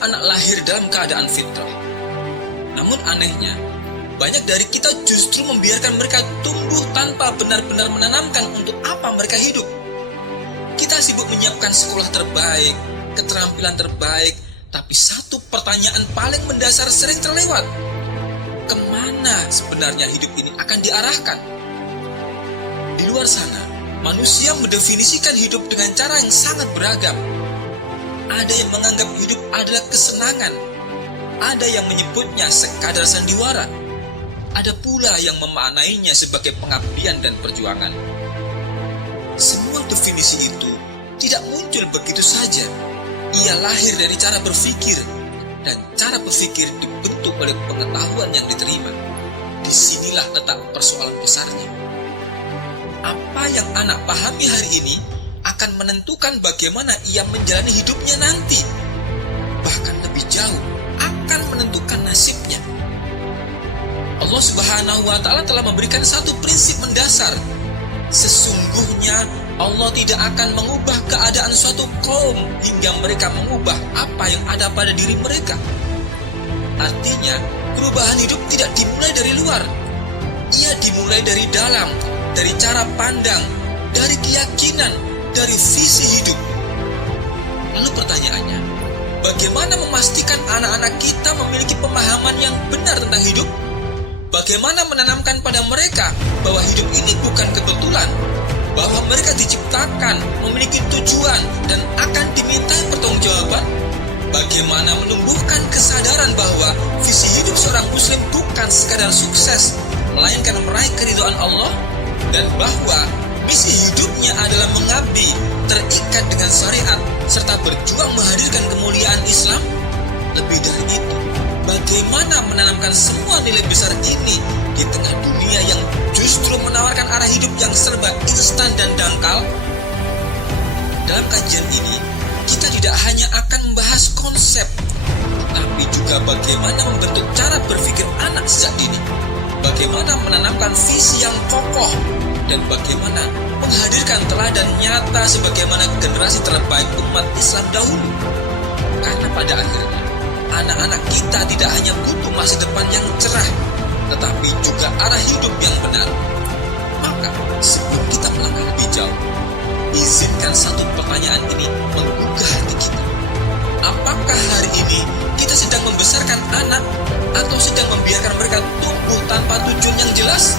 anak lahir dalam keadaan fitrah. Namun anehnya, banyak dari kita justru membiarkan mereka tumbuh tanpa benar-benar menanamkan untuk apa mereka hidup. Kita sibuk menyiapkan sekolah terbaik, keterampilan terbaik, tapi satu pertanyaan paling mendasar sering terlewat. Kemana sebenarnya hidup ini akan diarahkan? Di luar sana, manusia mendefinisikan hidup dengan cara yang sangat beragam. Ada yang menganggap hidup adalah kesenangan. Ada yang menyebutnya sekadar sandiwara. Ada pula yang memaknainya sebagai pengabdian dan perjuangan. Semua definisi itu tidak muncul begitu saja. Ia lahir dari cara berpikir, dan cara berpikir dibentuk oleh pengetahuan yang diterima. Disinilah letak persoalan besarnya. Apa yang anak pahami hari ini akan menentukan bagaimana ia menjalani hidupnya nanti. Bahkan lebih jauh, akan menentukan nasibnya. Allah Subhanahu wa Ta'ala telah memberikan satu prinsip mendasar. Sesungguhnya Allah tidak akan mengubah keadaan suatu kaum hingga mereka mengubah apa yang ada pada diri mereka. Artinya, perubahan hidup tidak dimulai dari luar. Ia dimulai dari dalam, dari cara pandang, dari keyakinan, dari visi hidup. Lalu pertanyaannya, bagaimana memastikan anak-anak kita memiliki pemahaman yang benar tentang hidup? Bagaimana menanamkan pada mereka bahwa hidup ini bukan kebetulan, bahwa mereka diciptakan, memiliki tujuan, dan akan dimintai pertanggungjawaban? Bagaimana menumbuhkan kesadaran bahwa visi hidup seorang muslim bukan sekadar sukses, melainkan meraih keridhaan Allah, dan bahwa misi hidupnya adalah mengabdi, terikat dengan syariat, serta berjuang menghadirkan kemuliaan Islam? Lebih dari itu, bagaimana menanamkan semua nilai besar ini di tengah dunia yang justru menawarkan arah hidup yang serba instan dan dangkal? Dalam kajian ini, kita tidak hanya akan membahas konsep, tapi juga bagaimana membentuk cara berpikir anak sejak dini, bagaimana menanamkan visi yang kokoh, dan bagaimana menghadirkan teladan nyata sebagaimana generasi terbaik umat Islam dahulu. Karena pada akhirnya, anak-anak kita tidak hanya butuh masa depan yang cerah, tetapi juga arah hidup yang benar. Maka, sebelum kita melangkah lebih jauh, izinkan satu pertanyaan ini menggugah hati kita. Apakah hari ini kita sedang membesarkan anak atau sedang membiarkan mereka tumbuh tanpa tujuan yang jelas?